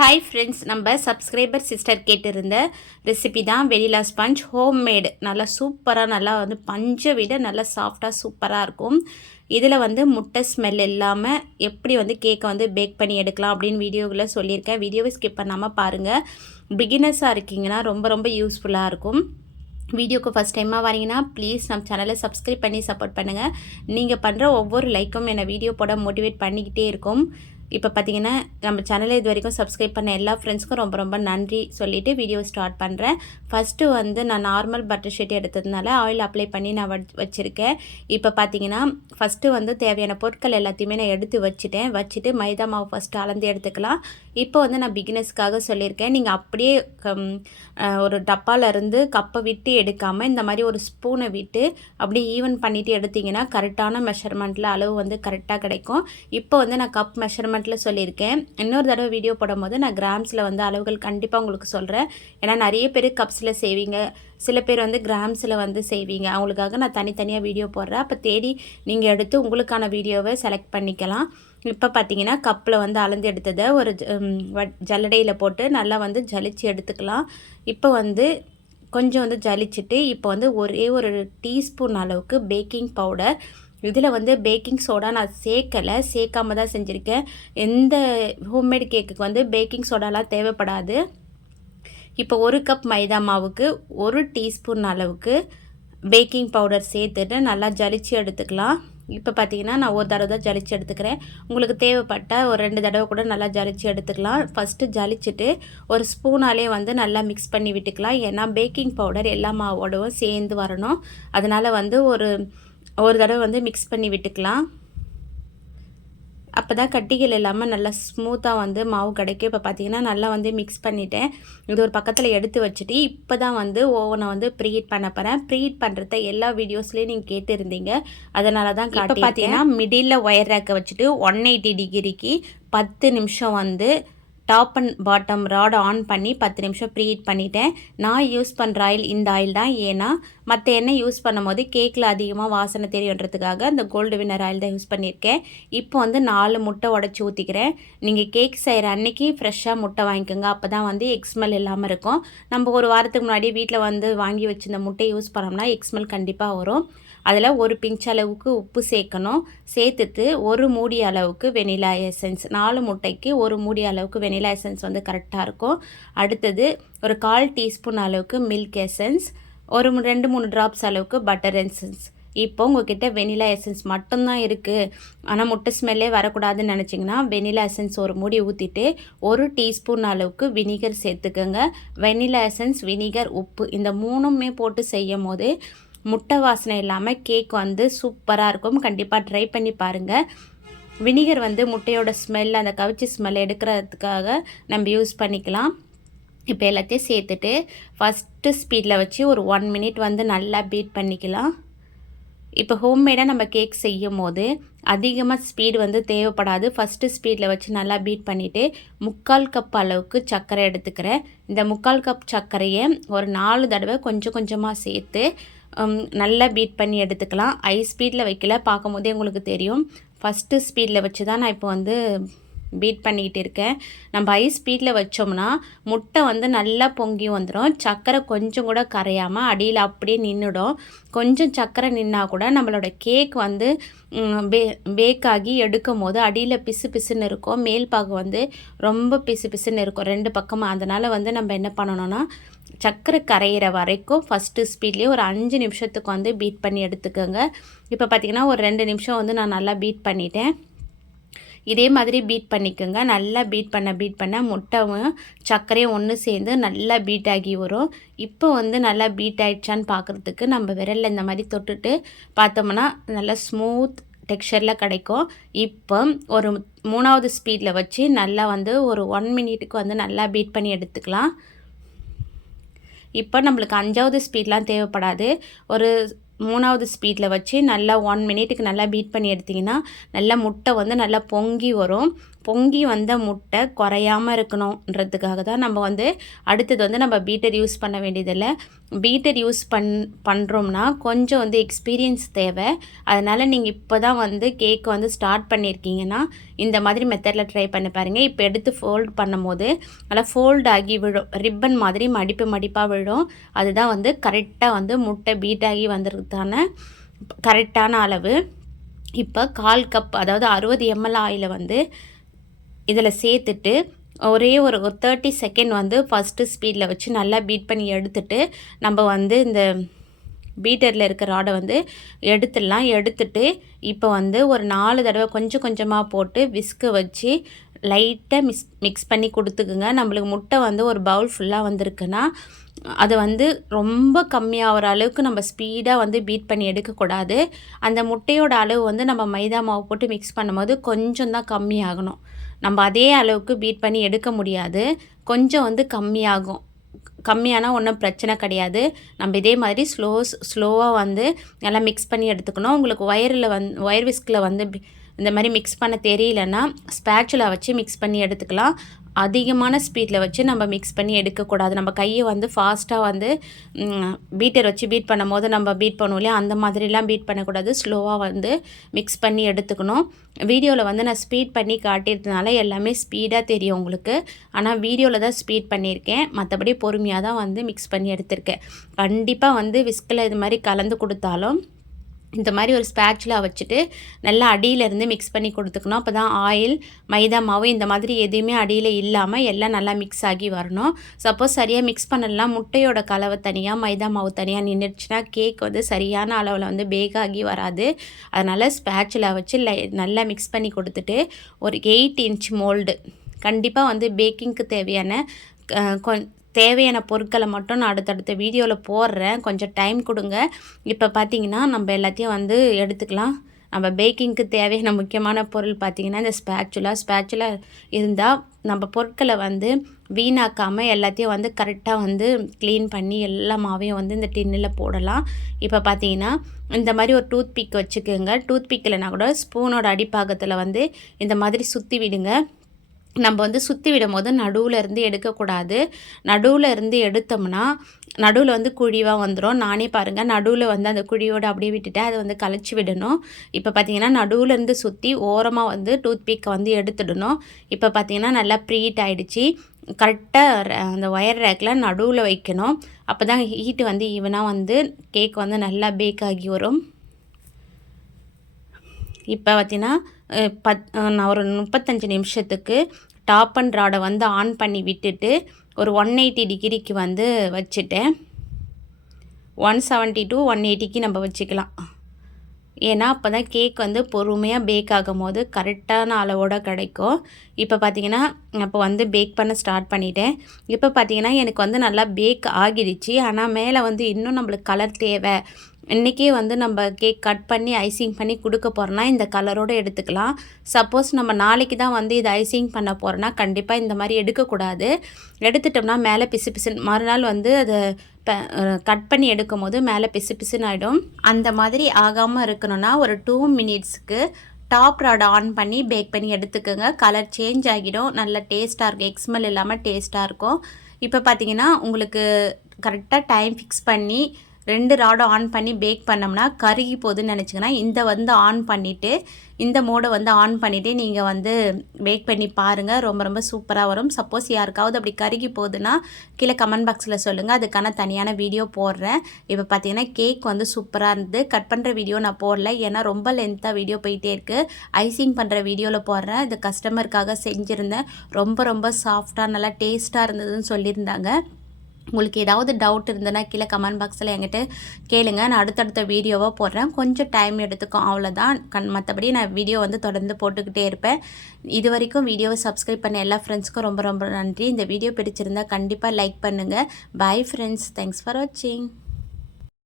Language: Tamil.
ஹாய் ஃப்ரெண்ட்ஸ் நம்ம சப்ஸ்கிரைபர் சிஸ்டர் கேட்டிருந்த ரெசிபி தான் வெனிலா ஸ்பஞ்ச் ஹோம்மேடு நல்லா சூப்பராக நல்லா வந்து பஞ்சை விட நல்லா சாஃப்டாக சூப்பராக இருக்கும். இதில் வந்து முட்டை ஸ்மெல் இல்லாமல் எப்படி வந்து கேக்கை வந்து பேக் பண்ணி எடுக்கலாம் அப்படின்னு வீடியோவில் சொல்லியிருக்கேன். வீடியோவை ஸ்கிப் பண்ணாமல் பாருங்கள் பிகினர்ஸாக இருக்கீங்கன்னா ரொம்ப ரொம்ப யூஸ்ஃபுல்லாக இருக்கும். வீடியோக்கு ஃபஸ்ட் டைமாக வரீங்கன்னா ப்ளீஸ் நம்ம சேனலை சப்ஸ்கிரைப் பண்ணி சப்போர்ட் பண்ணுங்கள் நீங்கள் பண்ணுற ஒவ்வொரு லைக்கும் என்னை வீடியோ போட மோட்டிவேட் பண்ணிக்கிட்டே இருக்கும். இப்போ பார்த்தீங்கன்னா நம்ம சேனலை இது வரைக்கும் சப்ஸ்கிரைப் பண்ண எல்லா ஃப்ரெண்ட்ஸ்க்கும் ரொம்ப ரொம்ப நன்றி சொல்லிவிட்டு வீடியோ ஸ்டார்ட் பண்ணுறேன் ஃபஸ்ட்டு வந்து நான் நார்மல் பட்டர் ஷீட் எடுத்ததுனால ஆயில் அப்ளை பண்ணி நான் வச்சுருக்கேன். இப்போ பார்த்தீங்கன்னா ஃபஸ்ட்டு வந்து தேவையான பொருட்கள் எல்லாத்தையுமே நான் எடுத்து வச்சுட்டேன். வச்சுட்டு மைதா மாவு ஃபஸ்ட்டு அளந்து எடுத்துக்கலாம். இப்போ வந்து நான் பிகினர்ஸ்க்காக சொல்லியிருக்கேன். நீங்கள் அப்படியே ஒரு டப்பாலேருந்து கப்பை விட்டு எடுக்காமல் இந்த மாதிரி ஒரு ஸ்பூனை விட்டு அப்படியே ஈவன் பண்ணிவிட்டு எடுத்திங்கன்னா கரெக்டான மெஷர்மெண்ட்டில் அளவு வந்து கரெக்டாக கிடைக்கும். இப்போ வந்து நான் கப் மெஷர்மெண்ட்டில் சொல்லியிருக்கேன். இன்னொரு தடவை வீடியோ போடும்போது நான் கிராம்ஸில் வந்து அளவுகள் கண்டிப்பாக உங்களுக்கு சொல்கிறேன் ஏன்னா நிறைய பேர் கப்ஸில் செய்வீங்க. சில பேர் வந்து கிராம்ஸில் வந்து செய்வீங்க. அவங்களுக்காக நான் தனித்தனியாக வீடியோ போடுறேன். அப்போ தேடி நீங்கள் எடுத்து உங்களுக்கான வீடியோவை செலக்ட் பண்ணிக்கலாம். இப்போ பார்த்தீங்கன்னா கப்பில் வந்து அளந்து எடுத்ததை ஒரு ஜல்லடையில் போட்டு நல்லா வந்து ஜலிச்சு எடுத்துக்கலாம். இப்போ வந்து கொஞ்சம் வந்து ஜலிச்சுட்டு இப்போ வந்து ஒரே ஒரு டீஸ்பூன் அளவுக்கு பேக்கிங் பவுடர். இதில் வந்து பேக்கிங் சோடா நான் சேர்க்கலை சேர்க்காம தான் செஞ்சுருக்கேன். எந்த ஹோம்மேட் கேக்குக்கு வந்து பேக்கிங் சோடாலாம் தேவைப்படாது. இப்போ ஒரு கப் மைதா மாவுக்கு ஒரு டீஸ்பூன் அளவுக்கு பேக்கிங் பவுடர் சேர்த்துட்டு நல்லா ஜலிச்சு எடுத்துக்கலாம். இப்போ பார்த்தீங்கன்னா நான் ஒரு தடவை தான் ஜலிச்சு எடுத்துக்கிறேன். உங்களுக்கு தேவைப்பட்ட ஒரு ரெண்டு தடவை கூட நல்லா ஜலிச்சு எடுத்துக்கலாம். ஃபஸ்ட்டு ஜலிச்சுட்டு ஒரு ஸ்பூனாலே வந்து நல்லா மிக்ஸ் பண்ணி விட்டுக்கலாம். ஏன்னா பேக்கிங் பவுடர் எல்லா மாவோடவும் சேர்ந்து வரணும். அதனால் வந்து ஒரு ஒரு தடவை வந்து மிக்ஸ் பண்ணி விட்டுக்கலாம். அப்போ தான் கட்டிகள் இல்லாமல் நல்லா ஸ்மூத்தாக வந்து மாவு கிடைக்கும். இப்போ பார்த்தீங்கன்னா நல்லா வந்து மிக்ஸ் பண்ணிவிட்டேன் இது ஒரு பக்கத்தில் எடுத்து வச்சுட்டு இப்போ தான் வந்து ஓவனை வந்து ப்ரீஹீட் பண்ண போகிறேன் ப்ரீஹீட் பண்ணுறத எல்லா வீடியோஸ்லேயும் நீங்கள் கேட்டுருந்தீங்க. அதனால தான் காட்டி பார்த்தீங்கன்னா மிடில் ஒயர் ரேக்கை வச்சுட்டு ஒன் எயிட்டி டிகிரிக்கு பத்து நிமிஷம் வந்து top and bottom rod on பண்ணி பத்து நிமிஷம் ப்ரீஹீட் பண்ணிட்டேன். நான் யூஸ் பண்ணுற ஆயில் இந்த ஆயில் தான். ஏன்னா மற்ற எண்ணெய் யூஸ் பண்ணும்போது கேக்கில் அதிகமாக வாசனை தெரியுன்றதுக்காக அந்த கோல்டு வின்னர் ஆயில் தான் யூஸ் பண்ணியிருக்கேன். இப்போ வந்து நாலு முட்டை உடச்சி ஊற்றிக்கிறேன் நீங்கள் கேக் செய்கிற அன்னைக்கு ஃப்ரெஷ்ஷாக முட்டை வாங்கிக்கோங்க. அப்போ தான் வந்து எக்ஸ்மெல் இல்லாமல் இருக்கும். நம்ம ஒரு வாரத்துக்கு முன்னாடி வீட்டில் வந்து வாங்கி வச்சுருந்த முட்டை யூஸ் பண்ணோம்னா எக்ஸ்மெல் கண்டிப்பாக வரும். அதில் ஒரு பிஞ்ச் அளவுக்கு உப்பு சேர்க்கணும். சேர்த்துட்டு ஒரு மூடி அளவுக்கு வெனிலா எசன்ஸ். நாலு முட்டைக்கு ஒரு மூடி அளவுக்கு வெனிலா எசன்ஸ் வந்து கரெக்டாக இருக்கும். அடுத்தது ஒரு கால் டீஸ்பூன் அளவுக்கு மில்க் எசன்ஸ் ஒரு ரெண்டு மூணு ட்ராப்ஸ் அளவுக்கு பட்டர் எசன்ஸ் இப்போ உங்ககிட்ட வெனிலா எசன்ஸ் மட்டும்தான் இருக்குது ஆனால் முட்டை ஸ்மெல்லே வரக்கூடாதுன்னு நினச்சிங்கன்னா வெனிலா எசன்ஸ் ஒரு மூடி ஊற்றிட்டு ஒரு டீஸ்பூன் அளவுக்கு வினிகர் சேர்த்துக்கோங்க. வெனிலா எசன்ஸ் வினிகர் உப்பு இந்த மூணுமே போட்டு செய்யும் போது முட்டை வாசனை இல்லாமல் கேக் வந்து சூப்பராக இருக்கும். கண்டிப்பாக ட்ரை பண்ணி பாருங்கள் வினிகர் வந்து முட்டையோட ஸ்மெல் அந்த கவிச்சி ஸ்மெல் எடுக்கிறதுக்காக நம்ம யூஸ் பண்ணிக்கலாம். இப்போ எல்லாத்தையும் சேர்த்துட்டு ஃபஸ்ட்டு ஸ்பீடில் வச்சு ஒரு ஒன் மினிட் வந்து நல்லா பீட் பண்ணிக்கலாம். இப்போ ஹோம்மேடாக நம்ம கேக் செய்யும் போது அதிகமாக ஸ்பீடு வந்து தேவைப்படாது. ஃபஸ்ட்டு ஸ்பீடில் வச்சு நல்லா பீட் பண்ணிவிட்டு முக்கால் கப் அளவுக்கு சர்க்கரை எடுத்துக்கிறேன். இந்த முக்கால் கப் சர்க்கரையை ஒரு நாலு தடவை கொஞ்சம் கொஞ்சமாக சேர்த்து நல்லா பீட் பண்ணி எடுத்துக்கலாம். ஐ ஸ்பீடில் வைக்கல பார்க்கும் போதே உங்களுக்கு தெரியும். ஃபஸ்ட்டு ஸ்பீடில் வச்சு தான் நான் இப்போ வந்து பீட் பண்ணிக்கிட்டு இருக்கேன். நம்ம ஐ ஸ்பீடில் வச்சோம்னா முட்டை வந்து நல்லா பொங்கி வந்துடும் சர்க்கரை கொஞ்சம் கூட கரையாமல் அடியில் அப்படியே நின்றுடும் கொஞ்சம் சர்க்கரை நின்னா கூட நம்மளோட கேக் வந்து பே பேக் ஆகி எடுக்கும் போது அடியில் பிசு பிசுன்னு இருக்கும். மேல் பாகம் வந்து ரொம்ப பிசு பிசுன்னு இருக்கும். ரெண்டு பக்கமாக அதனால் வந்து நம்ம என்ன பண்ணணும்னா சர்க்கரை கரையிற வரைக்கும் ஃபஸ்ட்டு ஸ்பீட்லேயே ஒரு அஞ்சு நிமிஷத்துக்கு வந்து பீட் பண்ணி எடுத்துக்கோங்க. இப்போ பார்த்திங்கன்னா ஒரு ரெண்டு நிமிஷம் வந்து நான் நல்லா பீட் பண்ணிட்டேன். இதே மாதிரி பீட் பண்ணிக்கோங்க. நல்லா பீட் பண்ண பீட் பண்ண முட்டையும் சர்க்கரையும் ஒன்று சேர்ந்து நல்லா பீட் ஆகி வரும். இப்போ வந்து நல்லா பீட் ஆகிடுச்சான்னு பார்க்குறதுக்கு நம்ம விரலில் இந்த மாதிரி தொட்டுட்டு பார்த்தோம்னா நல்லா ஸ்மூத் டெக்ஸ்சரில் கிடைக்கும். இப்போ ஒரு மூணாவது ஸ்பீடில் வச்சு நல்லா வந்து ஒரு ஒன் மினிட்டுக்கு வந்து நல்லா பீட் பண்ணி எடுத்துக்கலாம். இப்போ நம்மளுக்கு அஞ்சாவது ஸ்பீட்லாம் தேவைப்படாது. ஒரு மூணாவது ஸ்பீடில் வச்சு நல்லா ஒன் மினிட்டுக்கு நல்லா பீட் பண்ணி எடுத்திங்கன்னா நல்லா முட்டை வந்து நல்லா பொங்கி வரும். பொங்கி வந்த முட்டை குறையாமல் இருக்கணுன்றதுக்காக தான் நம்ம வந்து அடுத்தது வந்து நம்ம பீட்டர் யூஸ் பண்ண வேண்டியதில்லை. பீட்டர் யூஸ் பண் பண்ணுறோம்னா கொஞ்சம் வந்து எக்ஸ்பீரியன்ஸ் தேவை. அதனால் நீங்கள் இப்போ தான் வந்து கேக் வந்து ஸ்டார்ட் பண்ணியிருக்கீங்கன்னா இந்த மாதிரி மெத்தடில் ட்ரை பண்ணி பாருங்கள் இப்போ எடுத்து ஃபோல்ட் பண்ணும் போது நல்லா ஃபோல்ட் ஆகி விழும். ரிப்பன் மாதிரி மடிப்பு மடிப்பாக விழும். அதுதான் வந்து கரெக்டாக வந்து முட்டை பீட் ஆகி கரெக்டான அளவு. இப்போ கால் கப் அதாவது அறுபது எம்எல் ஆயில் வந்து இதில் சேர்த்துட்டு ஒரே ஒரு ஒரு தேர்ட்டி செகண்ட் வந்து ஃபஸ்ட்டு ஸ்பீடில் வச்சு நல்லா பீட் பண்ணி எடுத்துட்டு நம்ம வந்து இந்த பீட்டரில் இருக்கிற ராடை வந்து எடுத்துடலாம். எடுத்துட்டு இப்போ வந்து ஒரு நாலு தடவை கொஞ்சம் கொஞ்சமாக போட்டு விஸ்க்கு வச்சு லைட்டாக மிக்ஸ் மிக்ஸ் பண்ணி கொடுத்துக்குங்க. நம்மளுக்கு முட்டை வந்து ஒரு பவுல் ஃபுல்லாக வந்திருக்குன்னா அது வந்து ரொம்ப கம்மியாகிற அளவுக்கு நம்ம ஸ்பீடாக வந்து பீட் பண்ணி எடுக்கக்கூடாது. அந்த முட்டையோட அளவு வந்து நம்ம மைதா மாவு போட்டு மிக்ஸ் பண்ணும்போது கொஞ்சம் தான் கம்மியாகணும். நம்ம அதே அளவுக்கு பீட் பண்ணி எடுக்க முடியாது. கொஞ்சம் வந்து கம்மியாகும். கம்மியானால் ஒன்றும் பிரச்சனை கிடையாது. நம்ம இதே மாதிரி ஸ்லோ ஸ்லோவாக வந்து நல்லா மிக்ஸ் பண்ணி எடுத்துக்கணும். உங்களுக்கு ஒயரில் வந் ஒயர் விஸ்கில் வந்து இந்த மாதிரி மிக்ஸ் பண்ண தெரியலன்னா ஸ்பேச்சுலா வச்சு மிக்ஸ் பண்ணி எடுத்துக்கலாம். அதிகமான ஸ்பீடில் வச்சு நம்ம மிக்ஸ் பண்ணி எடுக்கக்கூடாது. நம்ம கையை வந்து ஃபாஸ்ட்டாக வந்து பீட்டர் வச்சு பீட் பண்ணும் போது நம்ம பீட் பண்ணுவோம் இல்லையா? அந்த மாதிரிலாம் பீட் பண்ணக்கூடாது. ஸ்லோவாக வந்து மிக்ஸ் பண்ணி எடுத்துக்கணும். வீடியோவில் வந்து நான் ஸ்பீட் பண்ணி காட்டியிருந்தனால எல்லாமே ஸ்பீடாக தெரியும் உங்களுக்கு. ஆனால் வீடியோவில் தான் ஸ்பீட் பண்ணியிருக்கேன். மற்றபடி பொறுமையாக தான் வந்து மிக்ஸ் பண்ணி எடுத்திருக்கேன். கண்டிப்பாக வந்து விஸ்கில் இது மாதிரி கலந்து கொடுத்தாலும் இந்த மாதிரி ஒரு ஸ்பேட்சில் வச்சுட்டு நல்லா அடியிலேருந்து மிக்ஸ் பண்ணி கொடுத்துக்கணும். அப்போ தான் ஆயில் மைதா மாவு இந்த மாதிரி எதுவுமே அடியில் இல்லாமல் எல்லாம் நல்லா மிக்ஸ் ஆகி வரணும். சப்போஸ் சரியாக மிக்ஸ் பண்ணலாம். முட்டையோட கலவை தனியாக மைதா மாவு தனியாக நின்றுச்சுன்னா கேக் வந்து சரியான அளவில் வந்து பேக் ஆகி வராது. அதனால் ஸ்பேட்சில் வச்சு நல்லா மிக்ஸ் பண்ணி கொடுத்துட்டு ஒரு எயிட் இன்ச் மோல்டு கண்டிப்பாக வந்து பேக்கிங்க்கு தேவையான தேவையான பொருட்களை மட்டும் நான் அடுத்தடுத்த வீடியோவில் போடுறேன். கொஞ்சம் டைம் கொடுங்க. இப்போ பார்த்தீங்கன்னா நம்ம எல்லாத்தையும் வந்து எடுத்துக்கலாம். நம்ம பேக்கிங்க்கு தேவையான முக்கியமான பொருள் பார்த்திங்கன்னா இந்த ஸ்பேச்சுலா ஸ்பேச்சுலா இருந்தால் நம்ம பொருட்களை வந்து வீணாக்காமல் எல்லாத்தையும் வந்து கரெக்டாக வந்து க்ளீன் பண்ணி எல்லா மாவையும் வந்து இந்த டின்னில் போடலாம். இப்போ பார்த்தீங்கன்னா இந்த மாதிரி ஒரு டூத் பிக் வச்சுக்கோங்க. டூத் பிக்கில்னா கூட ஸ்பூனோட அடிப்பாகத்தில் வந்து இந்த மாதிரி சுற்றி விடுங்க. நம்ம வந்து சுற்றி விடும் போது நடுவில் இருந்து எடுக்கக்கூடாது. நடுவில் இருந்து எடுத்தோம்னா நடுவில் வந்து குழிவாக வந்துடும் நானே பாருங்கள் நடுவில் வந்து அந்த குழியோடு அப்படியே விட்டுட்டு அதை வந்து கழிச்சு விடணும். இப்போ பார்த்தீங்கன்னா நடுவில் இருந்து சுற்றி ஓரமாக வந்து டூத் பீக்கை வந்து எடுத்துடணும். இப்போ பார்த்தீங்கன்னா நல்லா ப்ரீட் ஆகிடுச்சி கரெக்டாக அந்த ஒயர் ரேக்கில் நடுவில் வைக்கணும். அப்போ தான் ஹீட்டு வந்து ஈவனாக வந்து கேக் வந்து நல்லா பேக் ஆகி வரும். இப்போ பார்த்தீங்கன்னா பத் நான் ஒரு முப்பத்தஞ்சு நிமிஷத்துக்கு டாப் அண்ட் ராடை வந்து ஆன் பண்ணி விட்டுட்டு ஒரு ஒன் எயிட்டி டிகிரிக்கு வந்து வச்சுட்டேன். ஒன் செவன்ட்டி டூ ஒன் எயிட்டிக்கு நம்ம வச்சுக்கலாம். ஏன்னா அப்போ தான் கேக் வந்து பொறுமையாக பேக் ஆகும் போது கரெக்டான அளவோடு கிடைக்கும். இப்போ பார்த்தீங்கன்னா அப்போ வந்து பேக் பண்ண ஸ்டார்ட் பண்ணிட்டேன். இப்போ பார்த்தீங்கன்னா எனக்கு வந்து நல்லா பேக் ஆகிடுச்சு. ஆனால் மேலே வந்து இன்னும் நம்மளுக்கு கலர் தேவை. இன்றைக்கே வந்து நம்ம கேக் கட் பண்ணி ஐசிங் பண்ணி கொடுக்க போகிறோன்னா இந்த கலரோடு எடுத்துக்கலாம். சப்போஸ் நம்ம நாளைக்கு தான் வந்து இது ஐசிங் பண்ண போகிறோன்னா கண்டிப்பாக இந்த மாதிரி எடுக்கக்கூடாது எடுத்துட்டோம்னா மேலே பிசு பிசுன்னு மறுநாள் வந்து அதை கட் பண்ணி எடுக்கும் போது மேலே பிசு பிசுன்னு ஆகிடும் அந்த மாதிரி ஆகாமல் இருக்கணும்னா ஒரு டூ மினிட்ஸ்க்கு டாப் ராட் ஆன் பண்ணி பேக் பண்ணி எடுத்துக்கோங்க. கலர் சேஞ்ச் ஆகிடும். நல்ல டேஸ்ட்டாக இருக்கும். எக்ஸ்மெல் இல்லாமல் டேஸ்ட்டாக இருக்கும். இப்போ பார்த்தீங்கன்னா உங்களுக்கு கரெக்டாக டைம் ஃபிக்ஸ் பண்ணி ரெண்டு ராடும் ஆன் பண்ணி பேக் பண்ணோம்னா கருகி போகுதுன்னு நினச்சிங்கன்னா இந்த வந்து ஆன் பண்ணிவிட்டு இந்த மோடை வந்து ஆன் பண்ணிவிட்டு நீங்கள் வந்து பேக் பண்ணி பாருங்கள் ரொம்ப ரொம்ப சூப்பராக வரும். சப்போஸ் யாருக்காவது அப்படி கருகி போகுதுன்னா கீழே கமெண்ட் பாக்ஸில் சொல்லுங்கள் அதுக்கான தனியான வீடியோ போடுறேன். இப்போ பார்த்தீங்கன்னா கேக் வந்து சூப்பராக இருந்து கட் பண்ணுற வீடியோ நான் போடல. ஏன்னா ரொம்ப லென்த்தாக வீடியோ போயிட்டே இருக்குது ஐசிங் பண்ணுற வீடியோவில் போடுறேன். இது கஸ்டமருக்காக செஞ்சுருந்தேன். ரொம்ப ரொம்ப சாஃப்டாக நல்லா டேஸ்ட்டாக இருந்ததுன்னு சொல்லியிருந்தாங்க. உங்களுக்கு ஏதாவது டவுட் இருந்ததுன்னா கீழே கமெண்ட் பாக்ஸில் என்கிட்ட கேளுங்க. நான் அடுத்தடுத்த வீடியோவாக போடுறேன். கொஞ்சம் டைம் எடுத்துக்கும். அவ்வளோதான் கண் மற்றபடி நான் வீடியோ வந்து தொடர்ந்து போட்டுக்கிட்டே இருப்பேன். இது வரைக்கும் வீடியோவை சப்ஸ்கிரைப் பண்ண எல்லா ஃப்ரெண்ட்ஸ்க்கும் ரொம்ப ரொம்ப நன்றி. இந்த வீடியோ பிடிச்சிருந்தா கண்டிப்பாக லைக் பண்ணுங்கள் பாய் ஃப்ரெண்ட்ஸ் தேங்க்ஸ் ஃபார் வாட்சிங்